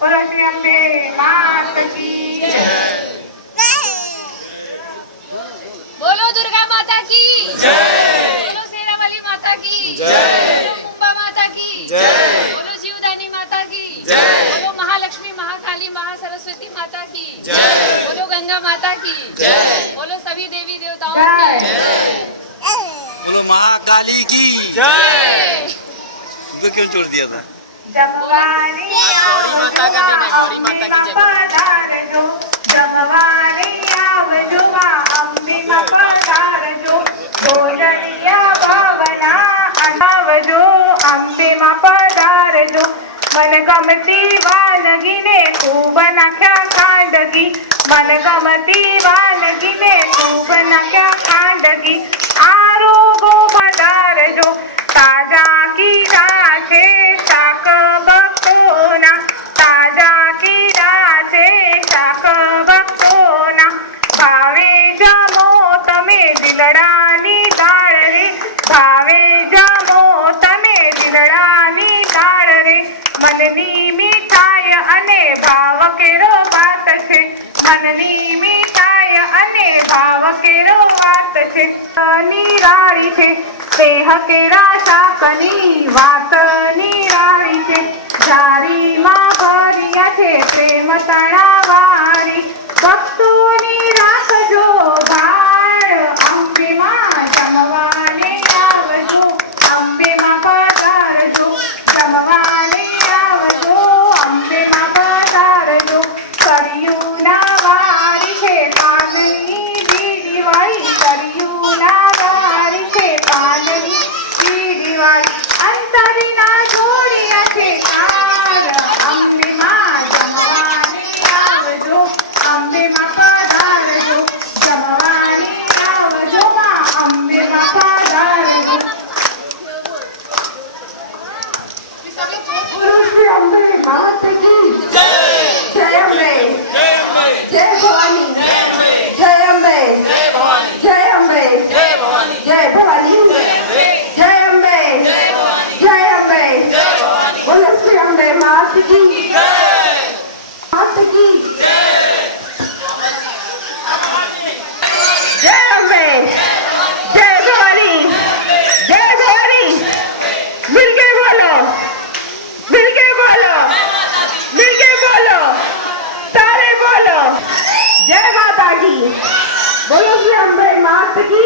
बोलो श्री अम्बे मात की बोलो दुर्गा माता की जय। बोलो शेरावाली माता की जय। बोलो मुंबा माता की जय। बोलो जीवदानी माता की जय। बोलो महालक्ष्मी महाकाली महासरस्वती माता की जय। बोलो गंगा माता की जय। बोलो सभी देवी देवताओं जय। की बोलो महाकाली की जय। वो क्यों छोड़ दिया था? जमवानी गौरी माता का दिन है, गौरी माता की जय। पधारजो जमवानी आवजो अम्बे मां पधारजो भोजनिया भावना आवजो अम्बे मां पधारजो मन गमती वानगी ने खूब नाख्या खांडगी मन गमती वानगी ने खूब नाख्या खांडगी आरोगो पधारजो ताजा कीड़ा छे शाक भक्तोना ताजा कीड़ा छे शाक भक्तोना भावे जमो तमे दिलडानी दाळ रे भावे जमो तमे दिलडानी दाळ रे मननी मीठाई अने भाव केरो वात छे मननी मीठाई अने भाव केरो वात छे निराળી છે સ્નેહ કેરા શાકની વાત નિરાળી છે જારીમાં ભર્યા છે પ્રેમ તણાવાળી ભક્તોની રાખજો ભાળ અંબે માં જમવાને આવજો અંબે માં પધારજો જમવાને આવજો અંબે માં પધારજો કર્યું ના વારી છે પાનની બીડીવાળી કર્યું ના વારી છે પાનની બીડીવાળી અંતરીના જોડિયા છે કાર અંબે માં જમવાને આવજો અંબે માં પધારજો જમવાને આવજો માં અંબે માં પધારજો બોલો શ્રી અંબે માત કી जय। જય અંબે जय अम्बे। જય ભવાની जय अम्बे। જય અંબે जय भवानी। जय अंबे जय भवानी। जय भवानी जय अंबे जय भवानी। जय अंबे जय भवानी। बोलो श्री अंबे मात की जय। मात की जय। जय अंबे जय भवानी जय भवानी मिलके बोलो मिलके बोलो मिलके बोलो सारे बोलो जय माता की बोलो श्री अंबे मात की